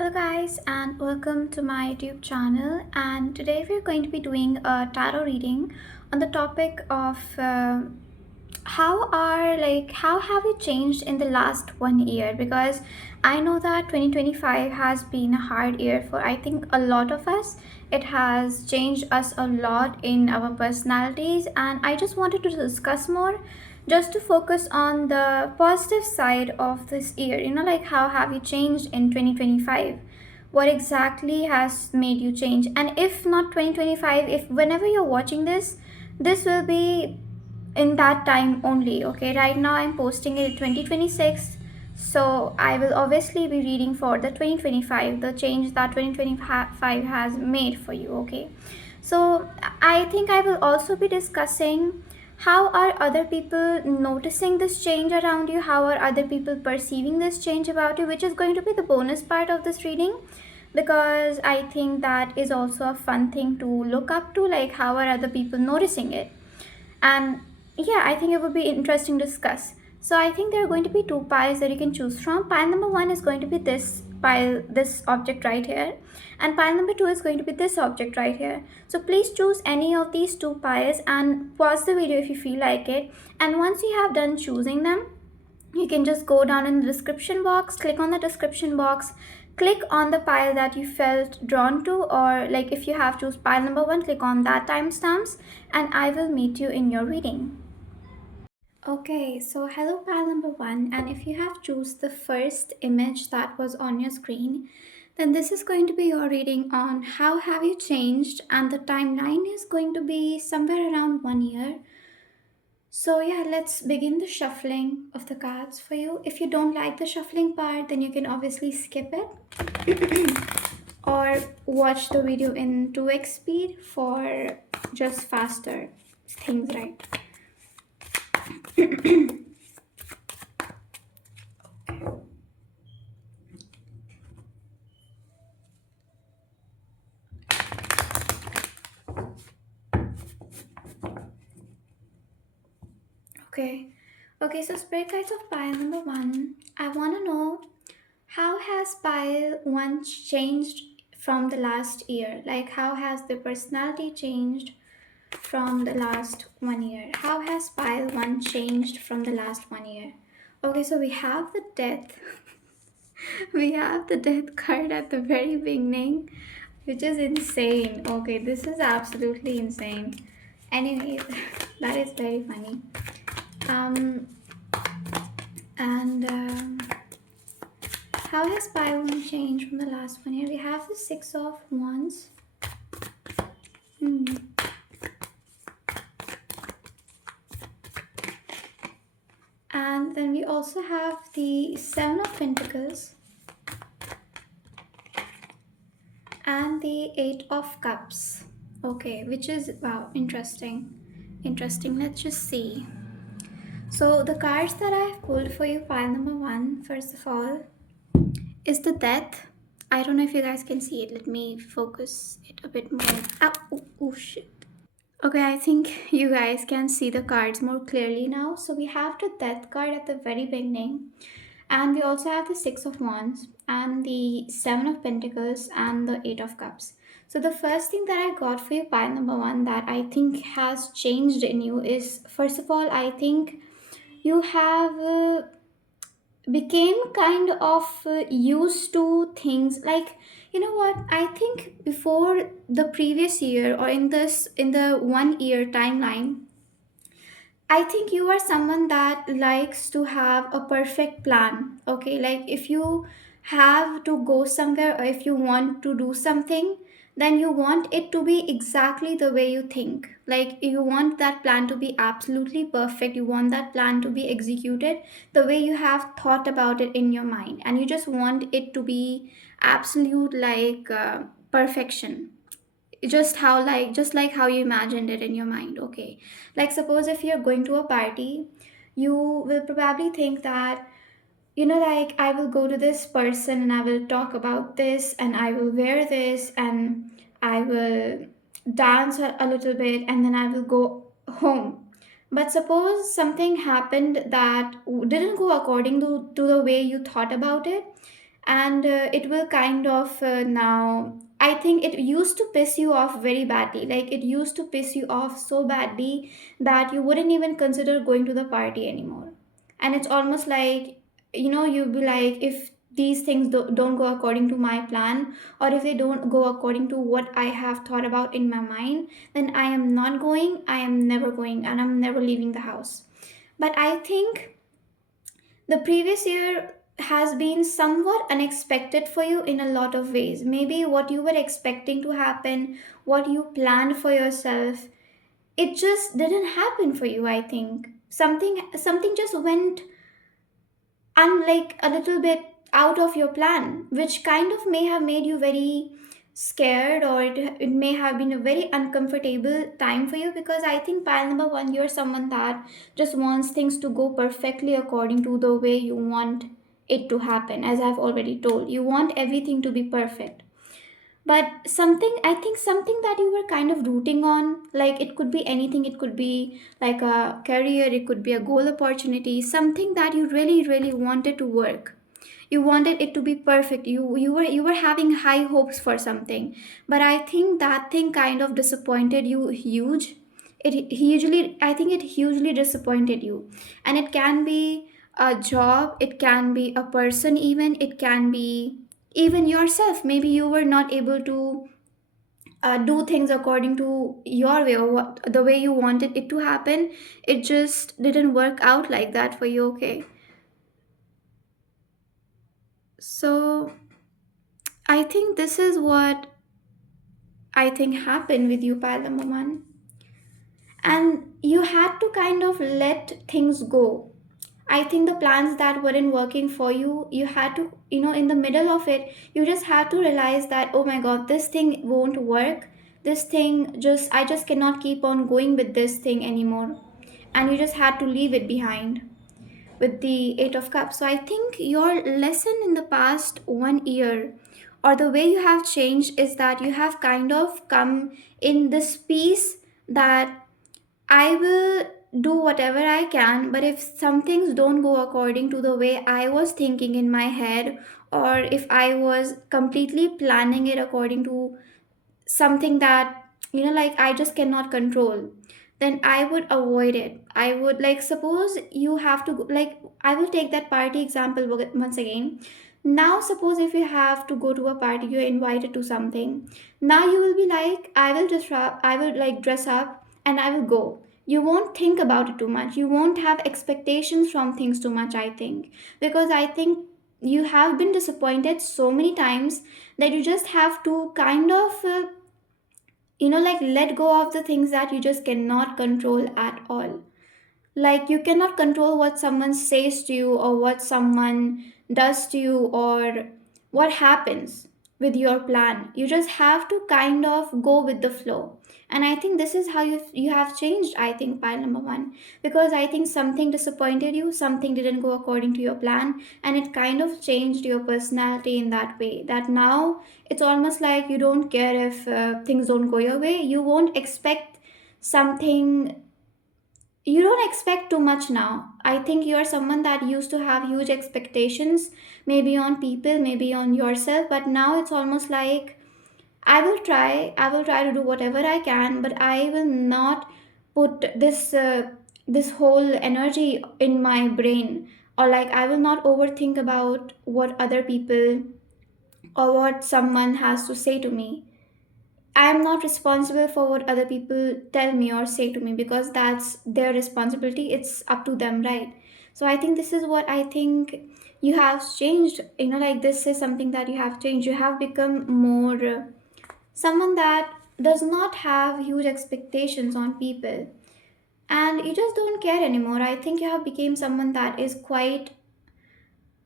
Hello guys and welcome to my YouTube channel, and today we're going to be doing a tarot reading on the topic of how have you changed in the last 1 year, because I know that 2025 has been a hard year for I think a lot of us. It has changed us a lot in our personalities, and I just wanted to discuss more, just to focus on the positive side of this year. Like, how have you changed in 2025? What exactly has made you change? And if not 2025, if whenever you're watching this will be in that time only. Okay, right now I'm posting it 2026, so I will obviously be reading for the 2025, the change that 2025 has made for you. Okay, so I think I will also be discussing how are other people noticing this change around you, how are other people perceiving this change about you, which is going to be the bonus part of this reading, because I think that is also a fun thing to look up to, like how are other people noticing it. And yeah, I think it would be interesting to discuss. So I think there are going to be two piles that you can choose from. Pile number one is going to be this pile, this object right here, and pile number two is going to be this object right here. So please choose any of these two piles and pause the video if you feel like it. And once you have done choosing them, you can just go down in the description box, click on the description box, click on the pile that you felt drawn to, or like if you have choose pile number one, click on that timestamps, and I will meet you in your reading. Okay, so hello pile number one, and if you have choose the first image that was on your screen, then this is going to be your reading on how have you changed, and the timeline is going to be somewhere around 1 year. So yeah, let's begin the shuffling of the cards for you. If you don't like the shuffling part, then you can obviously skip it or watch the video in 2x speed for just faster things, right? Okay. Okay, so spirit guides of pile number one. I want to know, how has pile one changed from the last year? Like, how has the personality changed from the last 1 year? How has pile one changed from the last 1 year? Okay, so we have the death. We have the death card at the very beginning, which is insane. Okay, this is absolutely insane. Anyways, that is very funny. Um, and how has pile one changed from the last 1 year? We have the Six of Wands. And then we also have the Seven of Pentacles and the Eight of Cups. Okay, which is, wow, interesting. Interesting. Let's just see. So the cards that I've pulled for you, pile number one, first of all, is the Death. I don't know if you guys can see it. Let me focus it a bit more. Oh shit. Okay, I think you guys can see the cards more clearly now. So we have the Death card at the very beginning, and we also have the Six of Wands and the Seven of Pentacles and the Eight of Cups. So the first thing that I got for you, pile number one, that I think has changed in you is, first of all, I think you have became kind of used to things like, you know what, I think before the previous year, or in the 1 year timeline, I think you are someone that likes to have a perfect plan. Okay, like if you have to go somewhere or if you want to do something, then you want it to be exactly the way you think. Like you want that plan to be absolutely perfect. You want that plan to be executed the way you have thought about it in your mind, and you just want it to be absolute, like perfection, just like how you imagined it in your mind. Okay, like suppose if you're going to a party, you will probably think that, like, I will go to this person and I will talk about this and I will wear this and I will dance a little bit and then I will go home. But suppose something happened that didn't go according to the way you thought about it, and it will kind of now, I think it used to piss you off very badly, like it used to piss you off so badly that you wouldn't even consider going to the party anymore. And it's almost like, you'd be like, if these things don't go according to my plan, or if they don't go according to what I have thought about in my mind, then I am not going, I am never going, and I'm never leaving the house. But I think the previous year has been somewhat unexpected for you in a lot of ways. Maybe what you were expecting to happen, what you planned for yourself, it just didn't happen for you, I think. Something just went unlike a little bit out of your plan, which kind of may have made you very scared, or it may have been a very uncomfortable time for you, because I think pile number one, you're someone that just wants things to go perfectly according to the way you want it to happen. As I've already told, you want everything to be perfect. But something, I think something that you were kind of rooting on, like it could be anything, it could be like a career, it could be a goal opportunity, something that you really really wanted to work, you wanted it to be perfect, you were having high hopes for something. But I think that thing kind of disappointed you huge. It hugely, I think it hugely disappointed you. And it can be a job, it can be a person, even it can be even yourself. Maybe you were not able to do things according to your way, or the way you wanted it to happen. It just didn't work out like that for you. Okay, so I think this is what I think happened with you, Palamuman. And you had to kind of let things go. I think the plans that weren't working for you, you had to, in the middle of it, you just had to realize that, oh my God, this thing won't work. This thing just, I just cannot keep on going with this thing anymore. And you just had to leave it behind with the Eight of Cups. So I think your lesson in the past 1 year, or the way you have changed, is that you have kind of come in this peace that I will do whatever I can, but if some things don't go according to the way I was thinking in my head, or if I was completely planning it according to something that, like I just cannot control, then I would avoid it. I would, like, suppose you have to go, like, I will take that party example once again. Now suppose if you have to go to a party, you're invited to something. Now you will be like, I will like dress up and I will go. You won't think about it too much, you won't have expectations from things too much, I think. Because I think you have been disappointed so many times that you just have to kind of like let go of the things that you just cannot control at all. Like you cannot control what someone says to you, or what someone does to you, or what happens with your plan. You just have to kind of go with the flow. And I think this is how you have changed, I think, pile number one. Because I think something disappointed you, something didn't go according to your plan, and it kind of changed your personality in that way, that now it's almost like you don't care if things don't go your way. You won't expect something, you don't expect too much now. I think you're someone that used to have huge expectations, maybe on people, maybe on yourself, but now it's almost like I will try to do whatever I can, but I will not put this whole energy in my brain, or like I will not overthink about what other people or what someone has to say to me. I'm not responsible for what other people tell me or say to me, because that's their responsibility. It's up to them, right? So I think this is what I think you have changed. Like this is something that you have changed. You have become more someone that does not have huge expectations on people, and you just don't care anymore. I think you have become someone that is quite,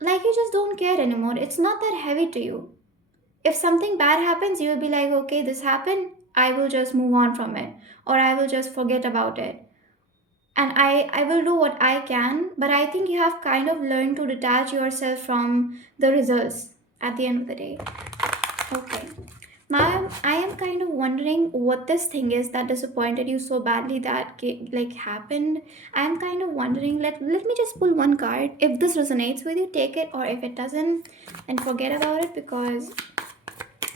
like, you just don't care anymore. It's not that heavy to you. If something bad happens, you'll be like, okay, this happened, I will just move on from it, or I will just forget about it, and I will do what I can. But I think you have kind of learned to detach yourself from the results at the end of the day. Okay, I am kind of wondering what this thing is that disappointed you so badly that like happened. I am kind of wondering. Let me just pull one card. If this resonates with you, take it, or if it doesn't, then forget about it because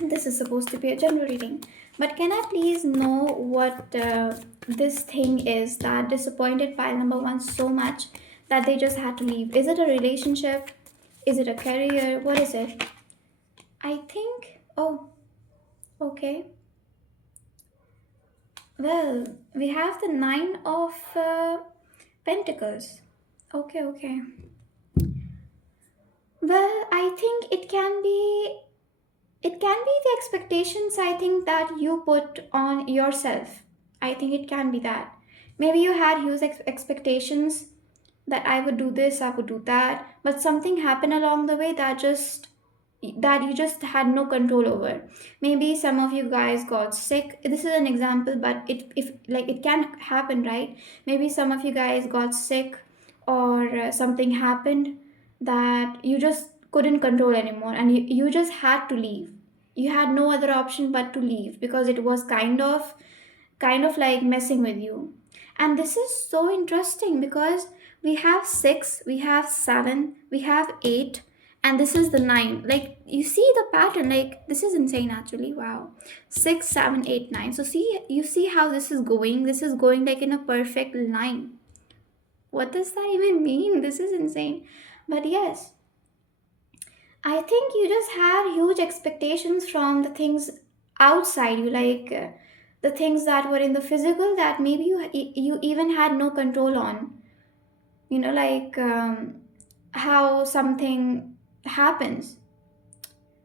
this is supposed to be a general reading. But can I please know what this thing is that disappointed pile number one so much that they just had to leave? Is it a relationship? Is it a career? What is it? I think. Oh, okay. Well, we have the Nine of Pentacles. Okay, okay. Well, I think it can be the expectations I think that you put on yourself. I think it can be that. Maybe you had huge expectations that I would do this, I would do that, but something happened along the way that you just had no control over. Maybe some of you guys got sick. This is an example, but it if like it can happen, right? Maybe some of you guys got sick, or something happened that you just couldn't control anymore, and you just had to leave. You had no other option but to leave because it was kind of like messing with you. And this is so interesting because we have 6, we have 7, we have 8, and this is the 9. Like, you see the pattern, like, this is insane actually. Wow. 6, 7, 8, 9. So, you see how this is going? This is going like in a perfect line. What does that even mean? This is insane. But yes, I think you just had huge expectations from the things outside you, like the things that were in the physical that maybe you even had no control on. Like how something happens,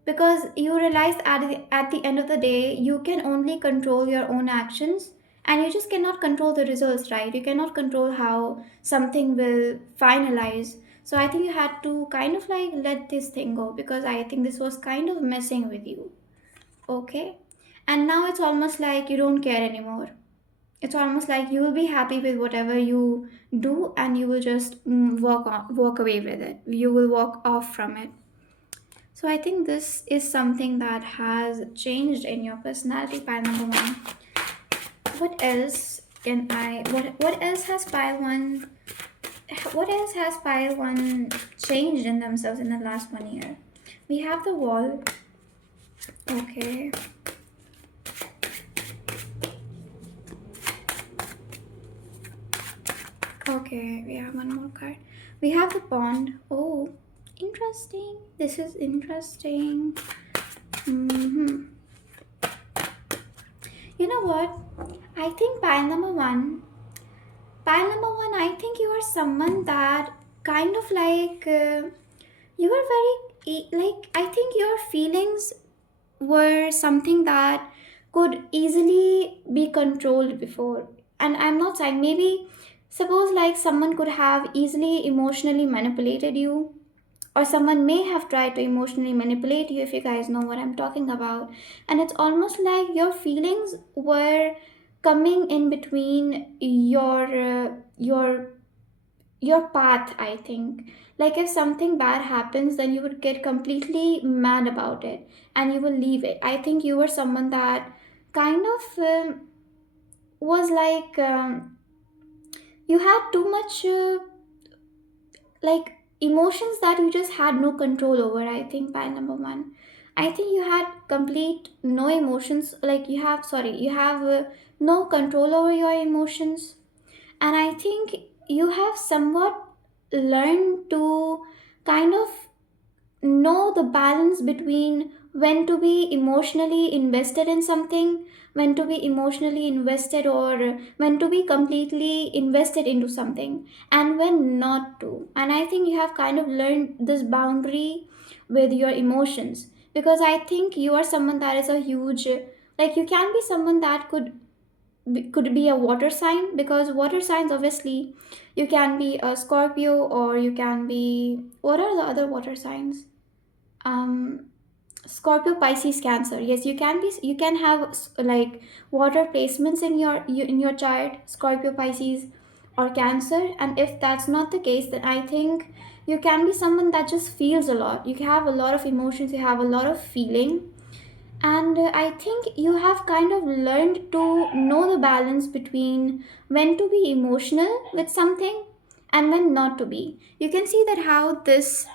because you realize at the end of the day you can only control your own actions, and you just cannot control the results, right? You cannot control how something will finalize. So I think you had to kind of like let this thing go because I think this was kind of messing with you. Okay. And now it's almost like you don't care anymore. It's almost like you will be happy with whatever you do, and you will just walk away with it. You will walk off from it. So I think this is something that has changed in your personality, pile number one. What else can I? What else has pile one? What else has pile one changed in themselves in the last 1 year? We have the wall. Okay. Okay, we have one more card. We have the pond. Oh, interesting. This is interesting. Mm-hmm. You know what? I think pile number one, I think you are someone that kind of like, you are very, like, I think your feelings were something that could easily be controlled before. And I'm not saying, maybe, suppose like someone could have easily emotionally manipulated you, or someone may have tried to emotionally manipulate you, if you guys know what I'm talking about. And it's almost like your feelings were coming in between your path, I think. Like, if something bad happens, then you would get completely mad about it and you will leave it. I think you were someone that kind of was like, you had too much like emotions that you just had no control over. I think pile number one, I think you had complete no emotions, like you have no control over your emotions. And I think you have somewhat learned to kind of know the balance between when to be emotionally invested in something, when to be emotionally invested, or when to be completely invested into something, and when not to. And I think you have kind of learned this boundary with your emotions, because I think you are someone that is a huge, like, you can be someone that could be a water sign, because water signs, obviously, you can be a Scorpio, or you can be, what are the other water signs? um Scorpio, Pisces, Cancer. Yes, you can have like water placements in your chart, Scorpio, Pisces, or Cancer. And if that's not the case, then I think you can be someone that just feels a lot. You have a lot of emotions, you have a lot of feeling. And I think you have kind of learned to know the balance between when to be emotional with something and when not to be. You can see that how this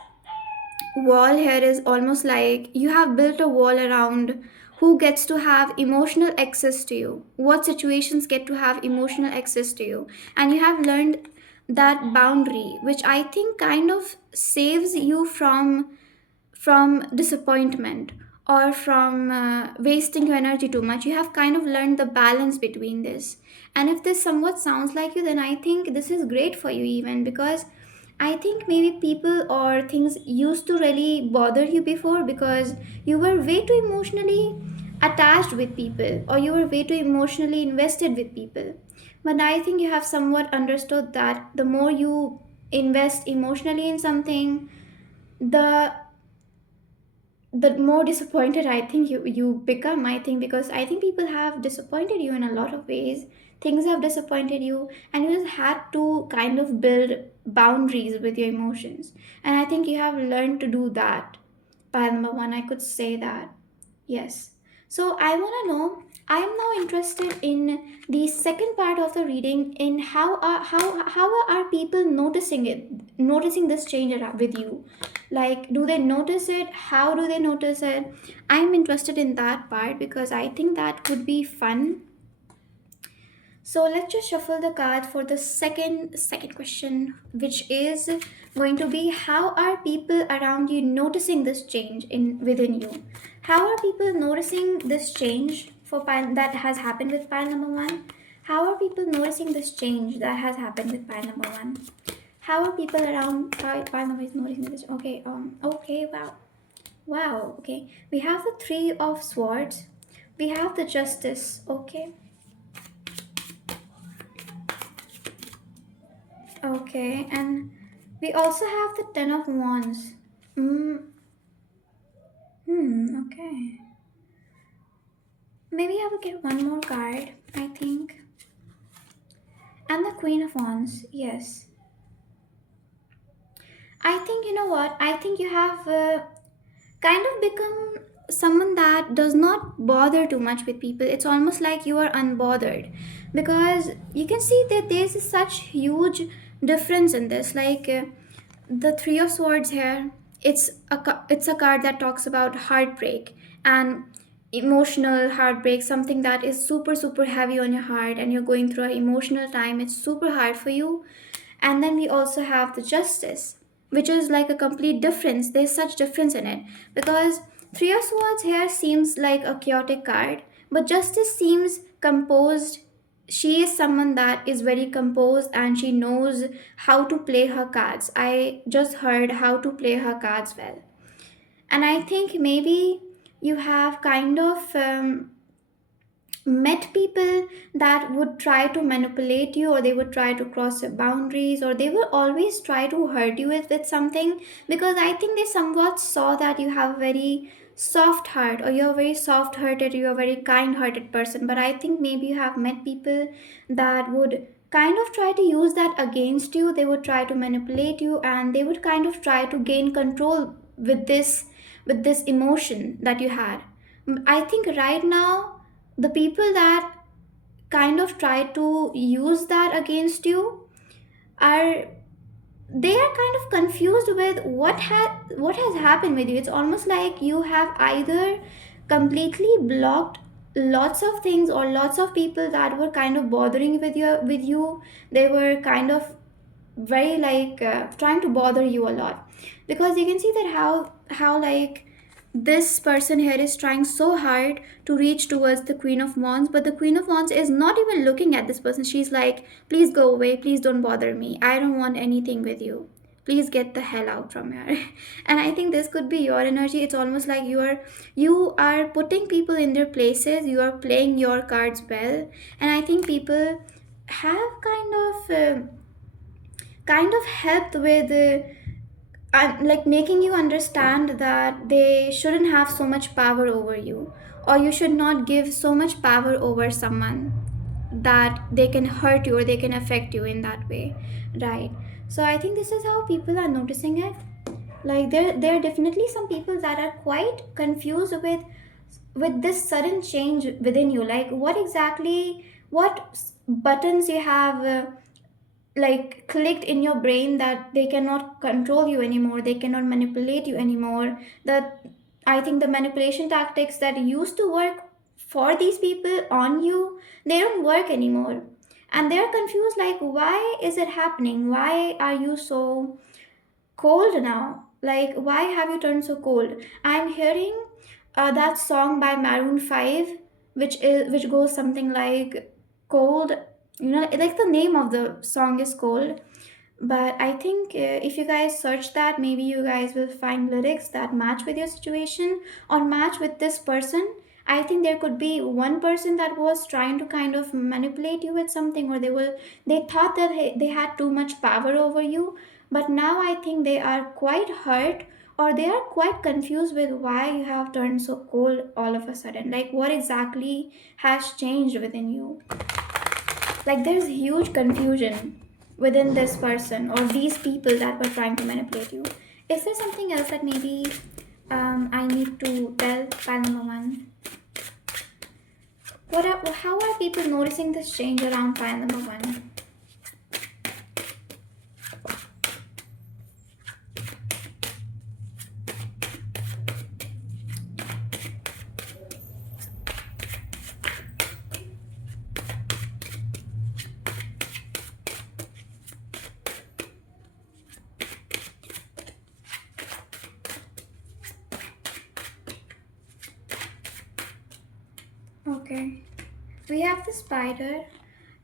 wall here is almost like you have built a wall around who gets to have emotional access to you, what situations get to have emotional access to you, and you have learned that boundary, which I think kind of saves you from disappointment or from wasting your energy too much. You have kind of learned the balance between this. And if this somewhat sounds like you, then I think this is great for you, even because I think maybe people or things used to really bother you before because you were way too emotionally attached with people, or you were way too emotionally invested with people. But I think you have somewhat understood that the more you invest emotionally in something, the the more disappointed I think you become. I think because I think people have disappointed you in a lot of ways. Things have disappointed you, and you just had to kind of build boundaries with your emotions. And I think you have learned to do that. By number one, I could say that. Yes. So I want to know. I am now interested in the second part of the reading. In how are people noticing it, noticing this change with you? Like, do they notice it? How do they notice it? I am interested in that part because I think that would be fun. So let's just shuffle the card for the second question, which is going to be how are people around you noticing this change in within you? How are people noticing this change for pile that has happened with pile number one? How are people noticing this change that has happened with pile number one? How are people around pile number is noticing this? Okay, okay, wow. Wow, okay. We have the three of swords. We have the justice, okay. Okay, and we also have the Ten of Wands. Mm, okay. Maybe I will get one more card, I think. And the Queen of Wands, yes. I think, you know what? I think you have kind of become someone that does not bother too much with people. It's almost like you are unbothered because you can see that there's a such huge difference in this. Like the Three of Swords here, it's a card that talks about heartbreak and emotional heartbreak, something that is super super heavy on your heart and you're going through an emotional time. It's super hard for you. And then we also have the Justice, which is like a complete difference. There's such difference in it because Three of Swords here seems like a chaotic card, but Justice seems composed. She is someone that is very composed and she knows how to play her cards. I just heard how to play her cards well. And I think maybe you have kind of met people that would try to manipulate you, or they would try to cross your boundaries, or they will always try to hurt you with something, because I think they somewhat saw that you have a very soft heart, or you're very soft hearted, you're a very kind hearted person. But I think maybe you have met people that would kind of try to use that against you. They would try to manipulate you, and they would kind of try to gain control with this emotion that you had. I think right now the people that kind of try to use that against you are, they are kind of confused with what has happened with you. It's almost like you have either completely blocked lots of things or lots of people that were kind of bothering with you. They were kind of very like trying to bother you a lot, because you can see that how like this person here is trying so hard to reach towards the Queen of Wands, but the Queen of Wands is not even looking at this person. She's like, please go away, please don't bother me, I don't want anything with you, please get the hell out from here. And I think this could be your energy. It's almost like you are putting people in their places, you are playing your cards well. And I think people have kind of helped with like making you understand that they shouldn't have so much power over you, or you should not give so much power over someone that they can hurt you or they can affect you in that way, right? So I think this is how people are noticing it. Like there are definitely some people that are quite confused with with this sudden change within you, like what buttons you have like clicked in your brain that they cannot control you anymore, they cannot manipulate you anymore. That I think the manipulation tactics that used to work for these people on you, they don't work anymore. And they're confused, like why is it happening, why are you so cold now, like why have you turned so cold. I'm hearing that song by Maroon 5, which goes something like cold, like the name of the song is cold. But I think if you guys search that, maybe you guys will find lyrics that match with your situation or match with this person. I think there could be one person that was trying to kind of manipulate you with something, or they thought that they had too much power over you. But now I think they are quite hurt, or they are quite confused with why you have turned so cold all of a sudden. Like what exactly has changed within you? Like there's huge confusion within this person or these people that were trying to manipulate you. Is there something else that maybe I need to tell file number one? How are people noticing this change around file number one? Okay, we have the spider.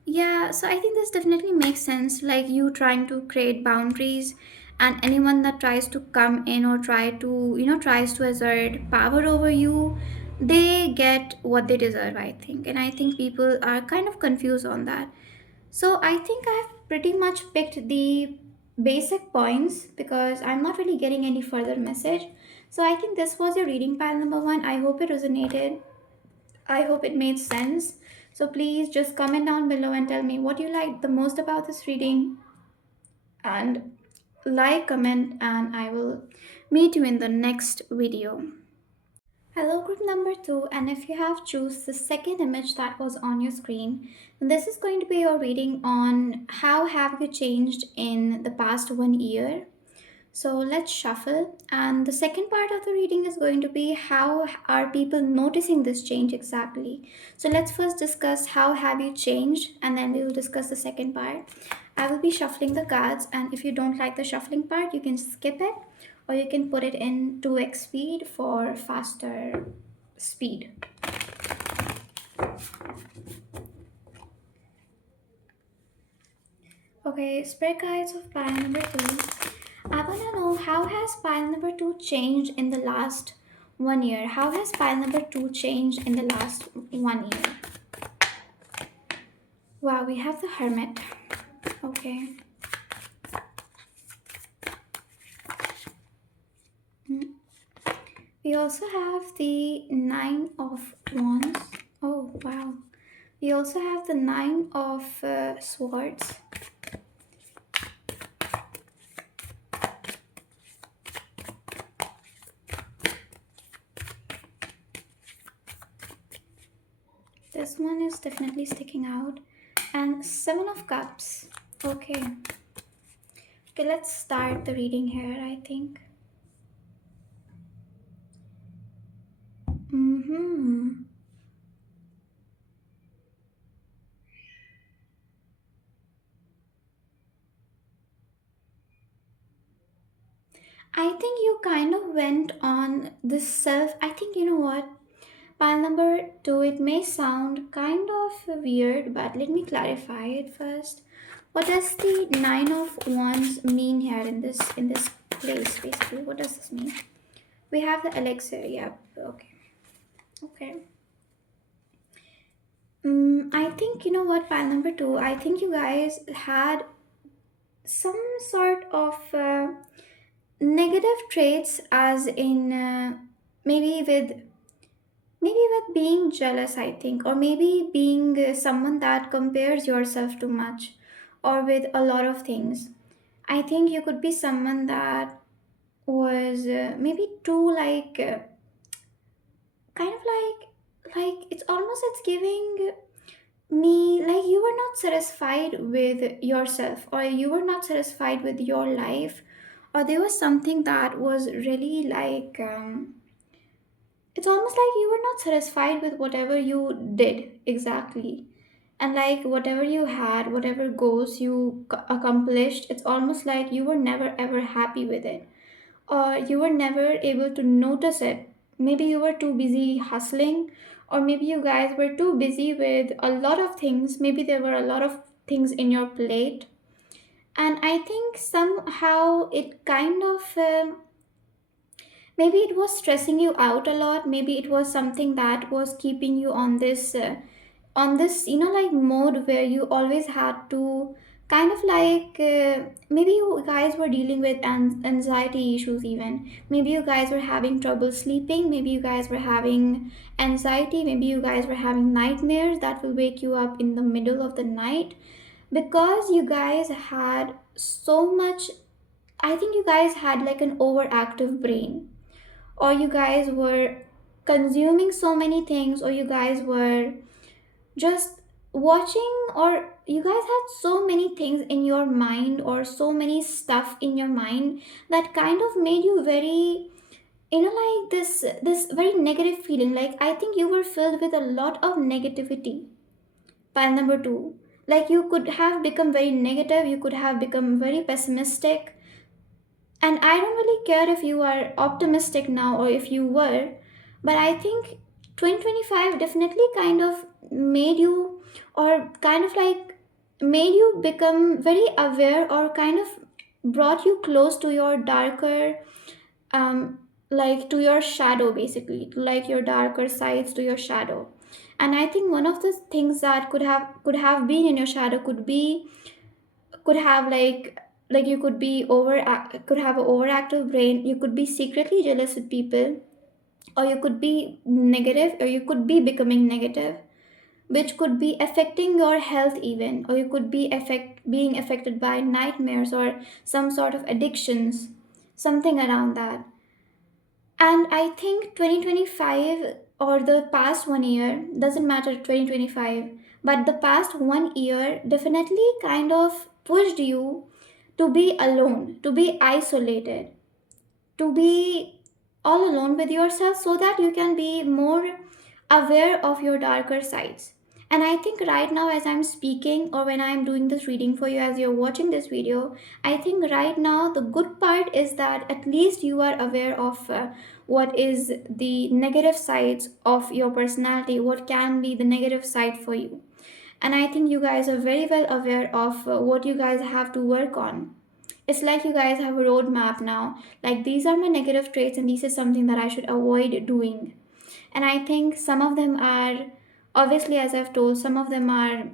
Yeah, so I think this definitely makes sense. Like you trying to create boundaries, and anyone that tries to come in or tries to exert power over you, they get what they deserve, I think. And I think people are kind of confused on that. So I think I've pretty much picked the basic points because I'm not really getting any further message. So I think this was your reading pile number one. I hope it resonated. I hope it made sense. So please just comment down below and tell me what you liked the most about this reading, and like, comment, and I will meet you in the next video. Hello group number 2, and if you have choose the second image that was on your screen, this is going to be your reading on how have you changed in the past 1 year. So let's shuffle. And the second part of the reading is going to be how are people noticing this change exactly. So let's first discuss how have you changed, and then we will discuss the second part. I will be shuffling the cards, and if you don't like the shuffling part, you can skip it, or you can put it in 2x speed for faster speed. Okay, spirit guides of pile number 2. I want to know how has pile number 2 changed in the last 1 year? How has pile number 2 changed in the last 1 year? Wow, we have the hermit. Okay. We also have the 9 of Wands. Oh, wow. We also have the 9 of Swords. This one is definitely sticking out. And 7 of Cups. Okay. Okay, let's start the reading here, I think. I think you kind of went on this self. I think you know what? Pile number 2, it may sound kind of weird, but let me clarify it first. What does the 9 of Wands mean here in this place basically? What does this mean? We have the elixir, yep, okay. Okay. I think you know what, pile number 2, I think you guys had some sort of negative traits, as in maybe with being jealous, I think, or maybe being someone that compares yourself too much, or with a lot of things. I think you could be someone that was maybe too like kind of like it's giving me like you were not satisfied with yourself, or you were not satisfied with your life, or there was something that was really like it's almost like you were not satisfied with whatever you did exactly. And like whatever you had, whatever goals you accomplished, it's almost like you were never ever happy with it, or you were never able to notice it. Maybe you were too busy hustling, or maybe you guys were too busy with a lot of things. Maybe there were a lot of things in your plate. And I think somehow it kind of maybe it was stressing you out a lot. Maybe it was something that was keeping you on this like mode where you always had to kind of like maybe you guys were dealing with anxiety issues. Even maybe you guys were having trouble sleeping, maybe you guys were having anxiety, maybe you guys were having nightmares that will wake you up in the middle of the night, because you guys had so much. I think you guys had like an overactive brain, or you guys were consuming so many things, or you guys were just watching, or you guys had so many things in your mind, or so many stuff in your mind that kind of made you very like this very negative feeling. Like I think you were filled with a lot of negativity. By number 2, like you could have become very negative, you could have become very pessimistic. And I don't really care if you are optimistic now or if you were, but I think 2025 definitely kind of made you, or kind of like made you become very aware, or kind of brought you close to your darker, like to your shadow, basically, to like your darker sides, to your shadow. And I think one of the things that could have been in your shadow could have like you could be could have an overactive brain, you could be secretly jealous with people, or you could be negative, or you could be becoming negative, which could be affecting your health even, or you could be being affected by nightmares or some sort of addictions, something around that. And I think 2025, or the past 1 year, doesn't matter 2025, but the past 1 year definitely kind of pushed you to be alone, to be isolated, to be all alone with yourself, so that you can be more aware of your darker sides. And I think right now, as I'm speaking, or when I'm doing this reading for you, as you're watching this video, I think right now the good part is that at least you are aware of what is the negative sides of your personality, what can be the negative side for you. And I think you guys are very well aware of what you guys have to work on. It's like you guys have a roadmap now. Like, these are my negative traits, and this is something that I should avoid doing. And I think some of them are, obviously, as I've told, some of them are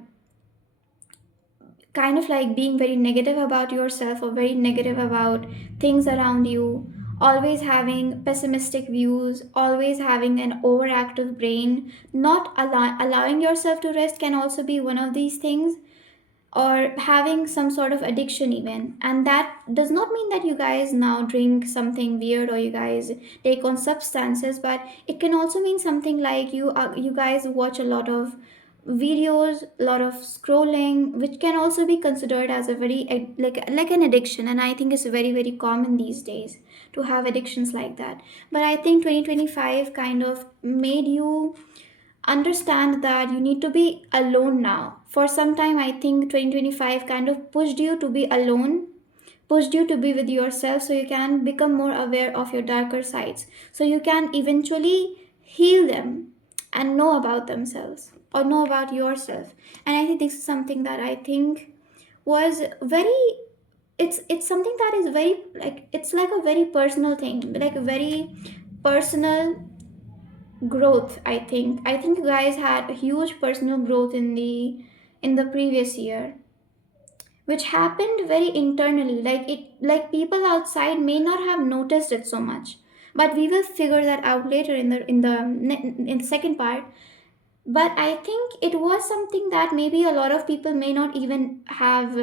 kind of like being very negative about yourself, or very negative about things around you, always having pessimistic views, always having an overactive brain, not allowing yourself to rest can also be one of these things, or having some sort of addiction even. And that does not mean that you guys now drink something weird, or you guys take on substances, but it can also mean something like you guys watch a lot of videos, a lot of scrolling, which can also be considered as a very like an addiction. And I think it's very very common these days to have addictions like that. But I think 2025 kind of made you understand that you need to be alone now. For some time, I think 2025 kind of pushed you to be alone, pushed you to be with yourself, so you can become more aware of your darker sides, so you can eventually heal them and know about themselves, or know about yourself. And I think this is something that I think was very, it's something that is very like, it's like a very personal thing, like a very personal growth. I think you guys had a huge personal growth in the previous year, which happened very internally. Like people outside may not have noticed it so much, but we will figure that out later in the second part. But I think it was something that maybe a lot of people may not even have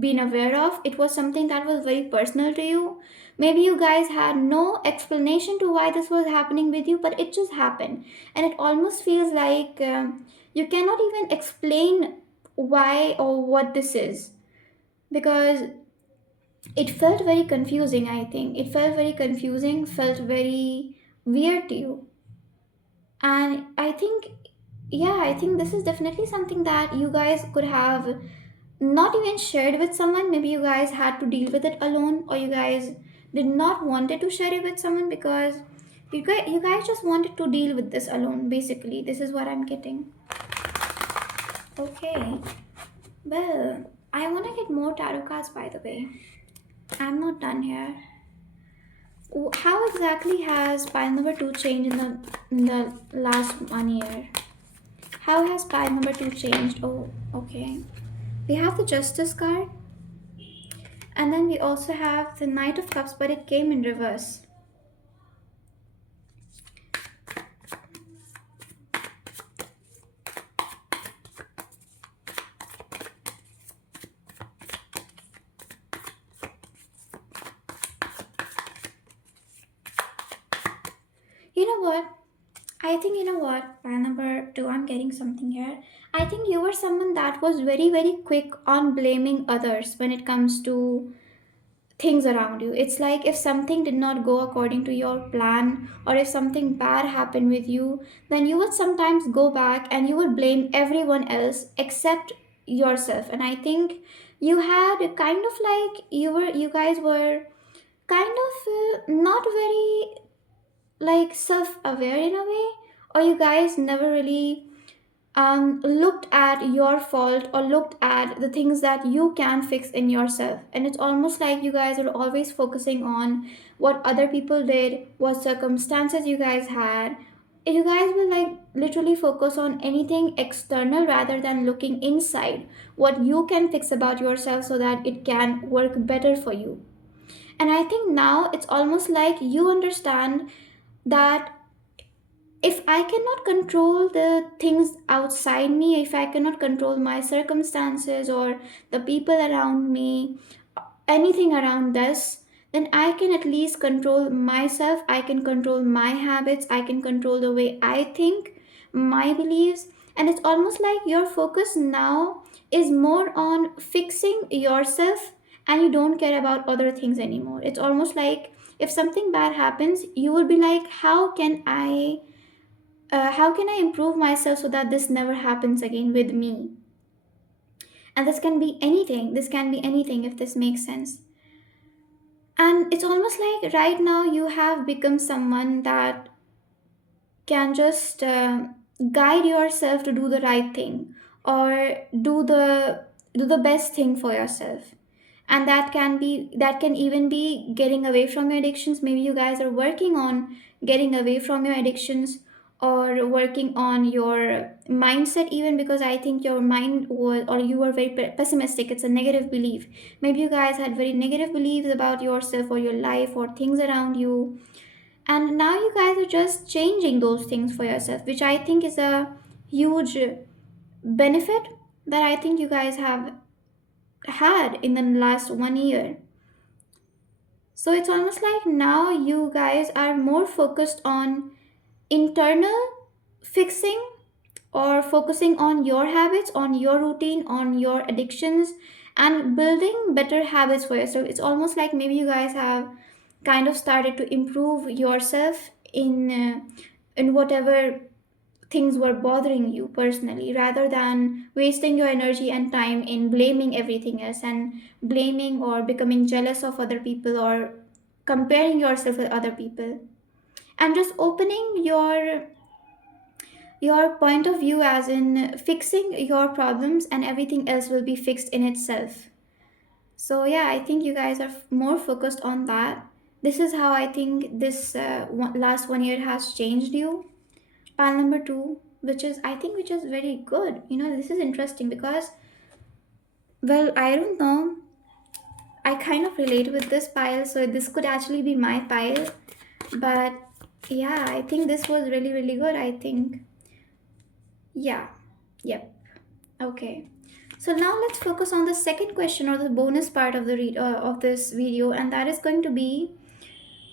been aware of. It was something that was very personal to you, Maybe you guys had no explanation to why this was happening with you, but it just happened. And it almost feels like you cannot even explain why or what this is, because it felt very confusing. I think it felt very confusing, felt very weird to you. And I think, yeah, I think this is definitely something that you guys could have not even shared with someone. Maybe you guys had to deal with it alone, or you guys did not wanted to share it with someone because you guys just wanted to deal with this alone. Basically, this is what I'm getting. Okay, well, I want to get more tarot cards, by the way. I'm not done here. How exactly has pile number two changed in the last 1 year? How has pile number two changed? Oh, okay. We have the Justice card, and then we also have the Knight of Cups, but it came in reverse. You know what? I think, you know what? Pile number two, I'm getting something here. I think you were someone that was very, very quick on blaming others when it comes to things around you. It's like if something did not go according to your plan, or if something bad happened with you, then you would sometimes go back and you would blame everyone else except yourself. And I think you had a kind of like you guys were kind of not very like self-aware in a way, or you guys never really looked at your fault or looked at the things that you can fix in yourself. And it's almost like you guys are always focusing on what other people did, what circumstances you guys had. You guys will like literally focus on anything external rather than looking inside what you can fix about yourself so that it can work better for you. And I think now it's almost like you understand that if I cannot control the things outside me, if I cannot control my circumstances or the people around me, anything around us, then I can at least control myself. I can control my habits. I can control the way I think, my beliefs. And it's almost like your focus now is more on fixing yourself, and you don't care about other things anymore. It's almost like if something bad happens, you will be like, how can I improve myself so that this never happens again with me? And this can be anything. This can be anything if this makes sense. And it's almost like right now you have become someone that can just guide yourself to do the right thing, or do the best thing for yourself. And that can even be getting away from your addictions. Maybe you guys are working on getting away from your addictions, or working on your mindset, even because I think your mind was, or you were very pessimistic. It's a negative belief. Maybe you guys had very negative beliefs about yourself or your life or things around you, and now you guys are just changing those things for yourself, which I think is a huge benefit that I think you guys have had in the last 1 year. So it's almost like now you guys are more focused on internal fixing, or focusing on your habits, on your routine, on your addictions, and building better habits for yourself. It's almost like maybe you guys have kind of started to improve yourself in whatever things were bothering you personally, rather than wasting your energy and time in blaming everything else, and blaming or becoming jealous of other people, or comparing yourself with other people, and just opening your point of view, as in fixing your problems, and everything else will be fixed in itself. So yeah, I think you guys are more focused on that. This is how I think this last 1 year has changed you. Pile number two, which is very good. This is interesting because, well, I don't know, I kind of relate with this pile, so this could actually be my pile. But yeah, I think this was really, really good. I think, yeah, yep. Okay. So now let's focus on the second question, or the bonus part of the of this video, and that is going to be,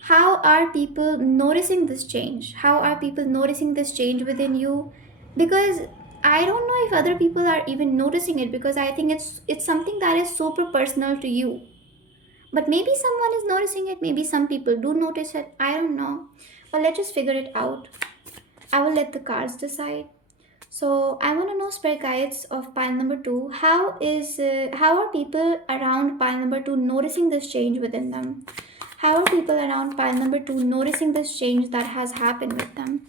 How are people noticing this change? How are people noticing this change within you? Because I don't know if other people are even noticing it, because I think it's something that is super personal to you. But maybe someone is noticing it, maybe some people do notice it. I don't know. But let's just figure it out. I will let the cards decide. So I want to know, spirit guides of pile number two. How are people around pile number two noticing this change within them? How are people around pile number two noticing this change that has happened with them?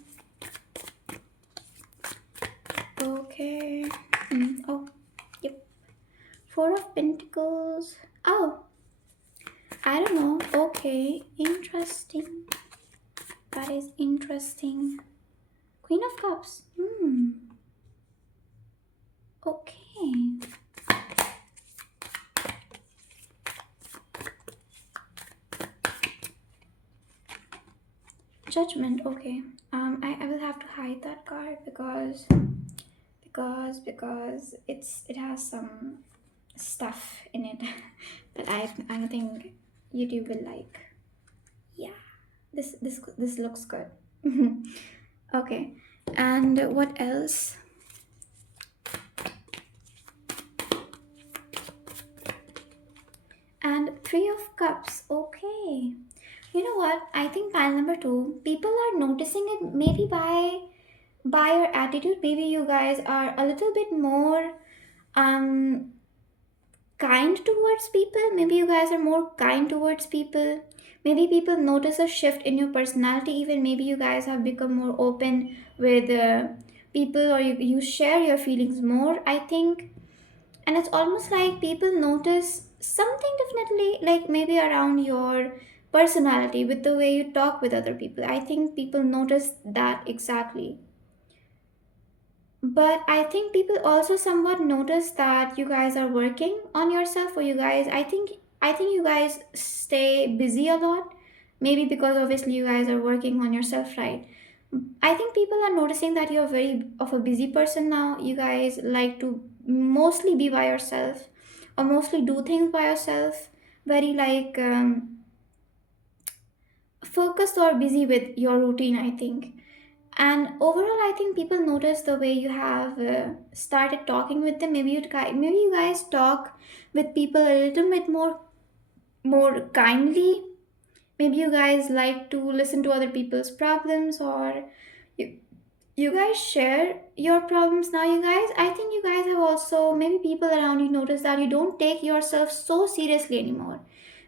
Okay. Oh, yep. Four of Pentacles. Oh, I don't know. Okay, interesting. That is interesting. Queen of Cups. Okay. Judgment. Okay. I will have to hide that card because it has some stuff in it that I don't think YouTube will like. Yeah. This looks good. Okay. And what else? And Three of Cups. Okay. You know what? I think pile number two, people are noticing it maybe by your attitude. Maybe you guys are a little bit more um kind towards people. Maybe you guys are more kind towards people. Maybe people notice a shift in your personality. Even maybe you guys have become more open with people, or you share your feelings more, I think. And it's almost like people notice something definitely, like maybe around your personality, with the way you talk with other people. I think people notice that exactly. But I think people also somewhat notice that you guys are working on yourself, or you guys, I think you guys stay busy a lot. Maybe because obviously you guys are working on yourself, right? I think people are noticing that you're very of a busy person now. You guys like to mostly be by yourself, or mostly do things by yourself. Very like focused or busy with your routine, I think. And overall, I think people notice the way you have started talking with them. Maybe you guys talk with people a little bit more kindly. Maybe you guys like to listen to other people's problems, or you, you guys share your problems now. You guys, I think you guys have also, maybe people around you notice that you don't take yourself so seriously anymore.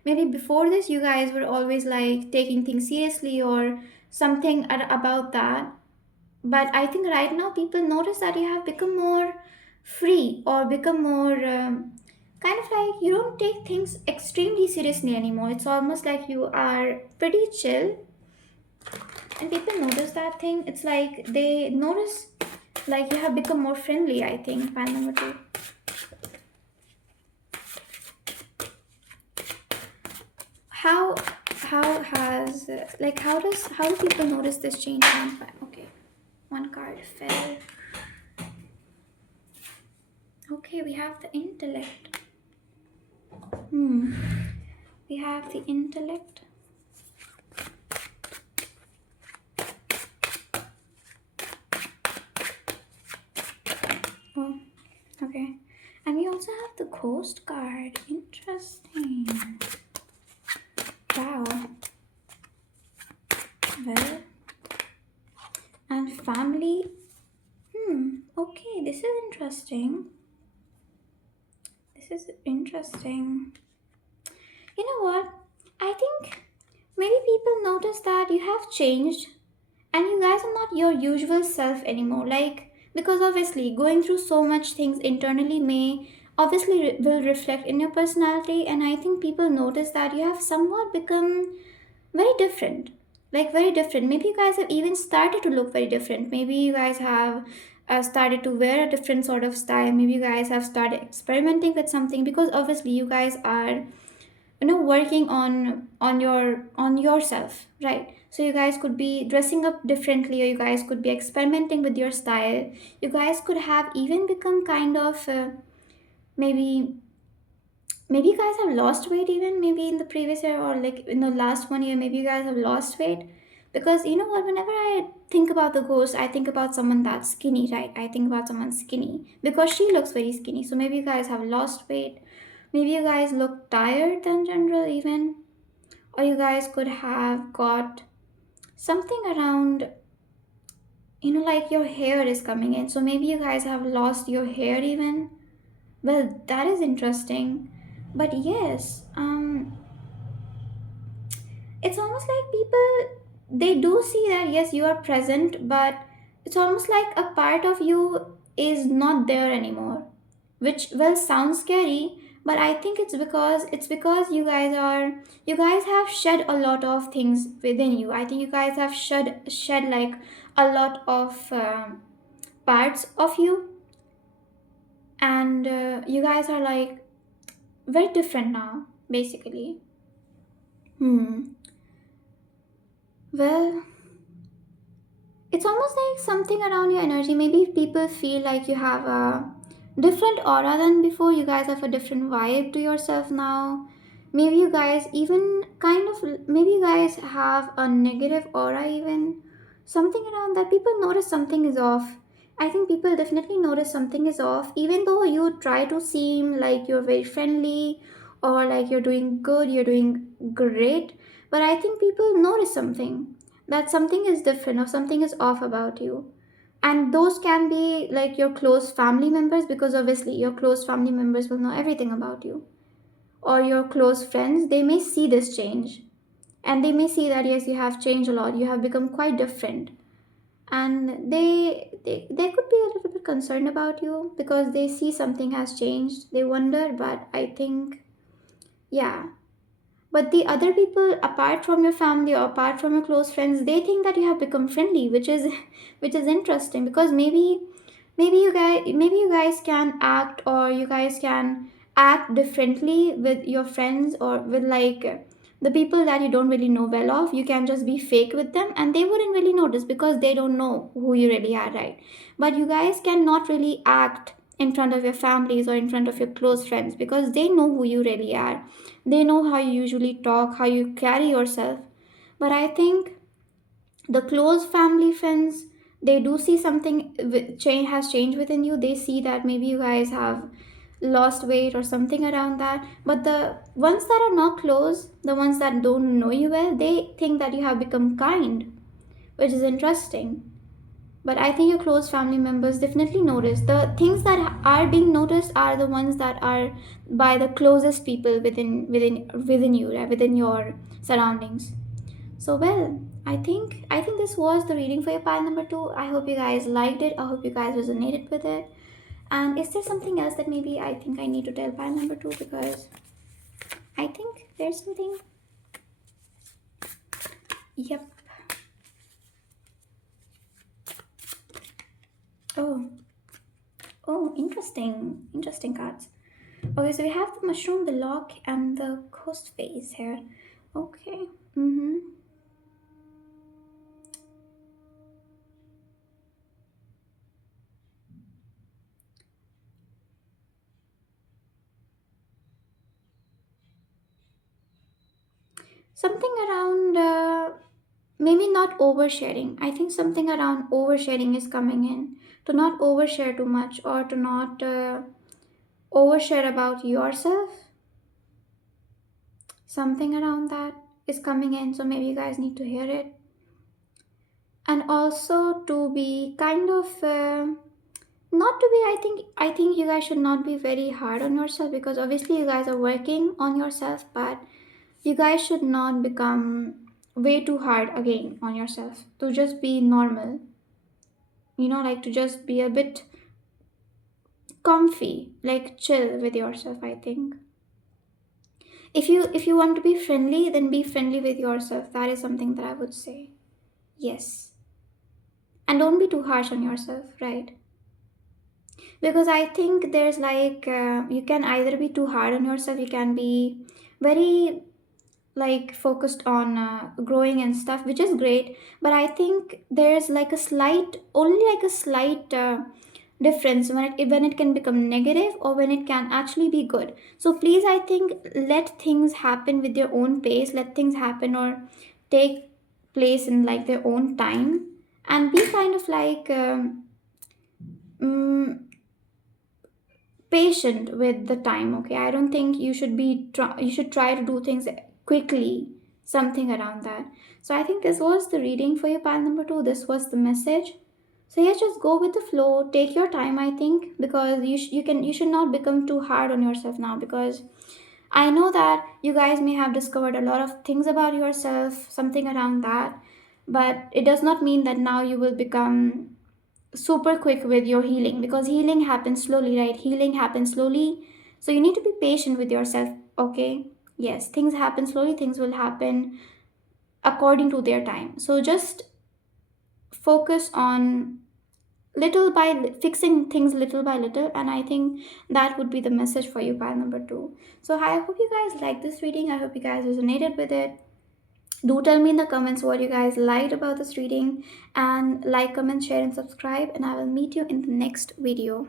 Maybe before this, you guys were always like taking things seriously or something about that. But I think right now people notice that you have become more free, or become more kind of like you don't take things extremely seriously anymore. It's almost like you are pretty chill, and people notice that thing. It's like they notice like you have become more friendly, I think. Fan number two. how how has like how do people notice this change on okay, one card fell. Okay, we have the intellect. We have the intellect. Oh, okay. And we also have the Ghost card. Interesting. Wow. Well, and family. Okay, this is interesting. This is interesting. You know what? I think maybe people notice that you have changed, and you guys are not your usual self anymore. Like, because obviously going through so much things internally may obviously will reflect in your personality, and I think people notice that you have somewhat become very different. Like, very different. Maybe you guys have even started to look very different. Maybe you guys have started to wear a different sort of style. Maybe you guys have started experimenting with something, because obviously you guys are working on yourself, right? So you guys could be dressing up differently, or you guys could be experimenting with your style. You guys could have even become kind of maybe maybe you guys have lost weight, even maybe in the previous year or like in the last 1 year, maybe you guys have lost weight. Because you know what, whenever I think about the ghost, I think about someone that's skinny, right? I think about someone skinny because she looks very skinny. So maybe you guys have lost weight, maybe you guys look tired than general even, or you guys could have got something around, like your hair is coming in, so maybe you guys have lost your hair even. Well, that is interesting. But yes, it's almost like people, they do see that yes, you are present, but it's almost like a part of you is not there anymore, which well sounds scary. But I think it's because you guys have shed a lot of things within you. I think you guys have shed like a lot of parts of you, and you guys are like very different now, basically. Hmm. Well, it's almost like something around your energy. Maybe people feel like you have a different aura than before. You guys have a different vibe to yourself now. Maybe you guys even maybe you guys have a negative aura, even something around that. People notice something is off. I think people definitely notice something is off, even though you try to seem like you're very friendly or like you're doing good, you're doing great. But I think people notice something, that something is different or something is off about you. And those can be like your close family members, because obviously your close family members will know everything about you, or your close friends, they may see this change, and they may see that yes, you have changed a lot, you have become quite different. And they could be a little bit concerned about you because they see something has changed, they wonder. But I think, yeah, but the other people apart from your family or apart from your close friends, they think that you have become friendly, which is which is interesting, because maybe you guys can act, or you guys can act differently with your friends, or with like the people that you don't really know well of. You can just be fake with them and they wouldn't really notice because they don't know who you really are, right? But you guys cannot really act in front of your families or in front of your close friends because they know who you really are. They know how you usually talk, how you carry yourself. But I think the close family friends, they do see something change has changed within you. They see that maybe you guys have lost weight or something around that. But the ones that are not close, the ones that don't know you well, they think that you have become kind, which is interesting. But I think your close family members definitely notice. The things that are being noticed are the ones that are by the closest people within you, right? Within your surroundings. So well, I think this was the reading for your pile number two. I hope you guys liked it. I hope you guys resonated with it. And is there something else that maybe I think I need to tell pile number two? Because I think there's something. Yep. Oh, oh, interesting, interesting cards. Okay, so we have the mushroom, the lock, and the ghost face here. Okay. Mm-hmm. Something around maybe not oversharing. I think something around oversharing is coming in. To not overshare too much, or to not overshare about yourself. Something around that is coming in. So maybe you guys need to hear it. And also to be kind of not to be. I think you guys should not be very hard on yourself, because obviously you guys are working on yourself, but you guys should not become way too hard again on yourself. To just be normal, like to just be a bit comfy, like chill with yourself. I think if you want to be friendly, then be friendly with yourself. That is something that I would say. Yes. And don't be too harsh on yourself, right? Because I think there's like you can either be too hard on yourself, you can be very like focused on growing and stuff, which is great. But I think there's like a slight, only like a slight difference when it can become negative or when it can actually be good. So please, I think, let things happen with their own pace, let things happen or take place in like their own time, and be kind of like mm, patient with the time. Okay, I don't think you should you should try to do things quickly, something around that. So I think this was the reading for you, pile number 2. This was the message. So yeah, just go with the flow, take your time, I think, because you should not become too hard on yourself now, because I know that you guys may have discovered a lot of things about yourself, something around that, but it does not mean that now you will become super quick with your healing, because healing happens slowly, right? Healing happens slowly. So you need to be patient with yourself, okay? Yes, things happen slowly, things will happen according to their time. So just focus on fixing things little by little, and I think that would be the message for you, pile number 2. So I hope you guys like this reading, I hope you guys resonated with it. Do tell me in the comments what you guys liked about this reading, and like, comment, share, and subscribe, and I will meet you in the next video.